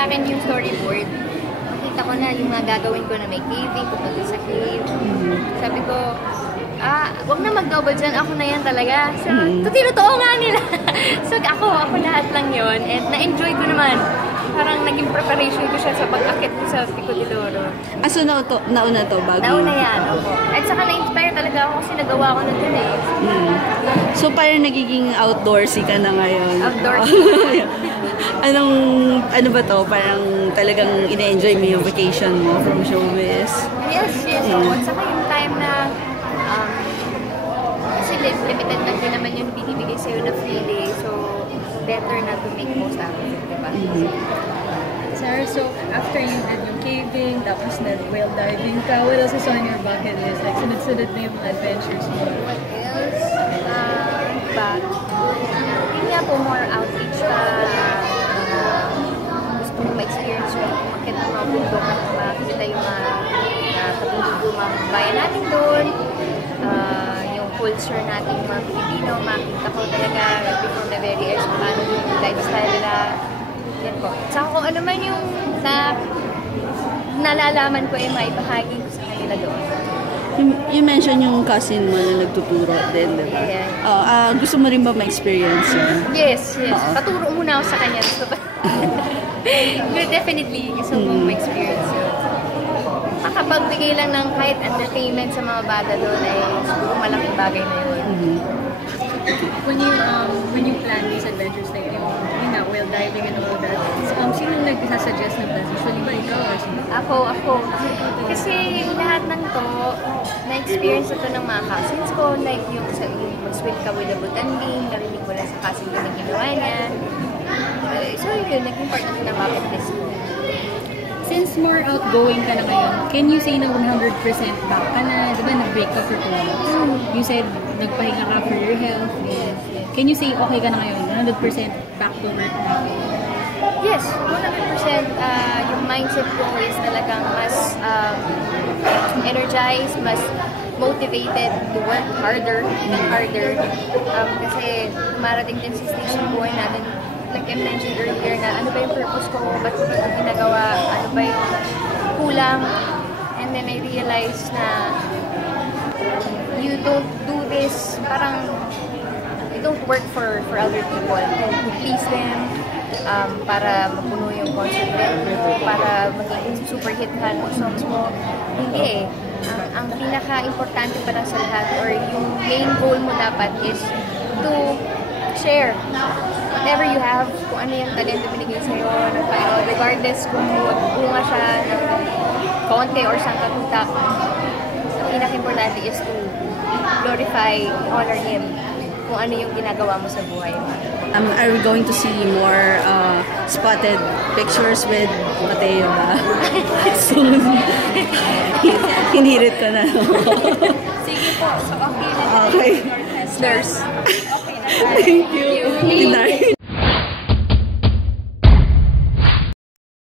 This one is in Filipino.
sa akin yung storyboard, nakita ko na yung mga gagawin ko na may caving, pupunta sa cave. Sabi ko, wag na mag-double dyan, ako na yan talaga. So, tinotoo nga nila. So, ako lahat lang yon. And na-enjoy ko naman. Parang naging preparation ko siya sa pag-akit ko sa Pico de Oro. So, nauna to bago? Nauna yan, opo. At saka na-inspire talaga ako kasi nagawa ko na dun eh. So, parang nagiging outdoorsy ka na ngayon? Outdoorsy. Ano ba to? Parang talagang ina-enjoy mo yung vacation mo from showbiz? Yes. At saka yung time na kasi limited lang din naman yung binibigay sa'yo na free day. So, better na to make most out of it, diba? Sarah, so after you did yung caving, tapos nag-whale diving ka, what else is on your bucket list? Like, sunod-sunod na yung mga adventures mo. What else? But, yun nga po, more outreach pa. Gusto mo ma-experience yung umakit ng mga bundok at makikita yung mga katulog mga bayan natin doon. Yung culture natin yung mga Pilipino, makikita ko talaga before na very airs kung paano yung lifestyle nila. Yan po. Saka kung ano man yung nalalaman ko ay maibahagi ko sa kanila doon. You mentioned yung cousin mo na nagtuturo din, diba? Yeah. Gusto mo rin ba ma-experience yun? Yes. Paturo muna ako sa kanya. Definitely, gusto mong ma-experience yun. Makapagbigay lang ng kahit entertainment sa mga bata doon ay siguro malaking bagay na yun. When you plan these adventures, like yung whale diving and all that, sino nag-suggest ng plans? Usually ba ikaw or sino? Ako. Kasi lahat ng to, na-experience ito ng mga cousins ko, like yung mag-swim ka with the butanding, narinig ko lang sa cousin ko na ginawa niya. So yun, naging part na ng bucket list. Since more outgoing ka na ngayon, can you say na 100% back ka na? Diba nag-break ka for 2 months? You said nagpahinga ka for your health. Can you say okay ka na ngayon? 100% back to work na? Yes, 100%. Yung mindset ko is talagang mas energized, mas motivated to work harder and harder. Kasi dumarating din sa stage ng buhay natin, like I mentioned earlier, na ano ba yung purpose ko, ba't ko ba ito ginagawa, ano ba yung kulang, and then I realized na you don't do this, parang you don't work for other people, to please them, para mapuno yung concert mo, para maging super hit ka ng songs mo. Hindi eh. Ang pinaka-importante pala sa lahat, or yung main goal mo dapat is to share whatever you have, kung ano yung talento binigay sa'yo ng Panginoon, regardless kung bunga siya ng konti or sangkatutak. Ang pinaka-importante is to glorify, honor Him kung ano yung ginagawa mo sa buhay mo. Are we going to see more spotted pictures with Mateo ba? Soon. Hinirit ka na. Sige po, so okay na. Okay. Nurse. Thank you. Good night.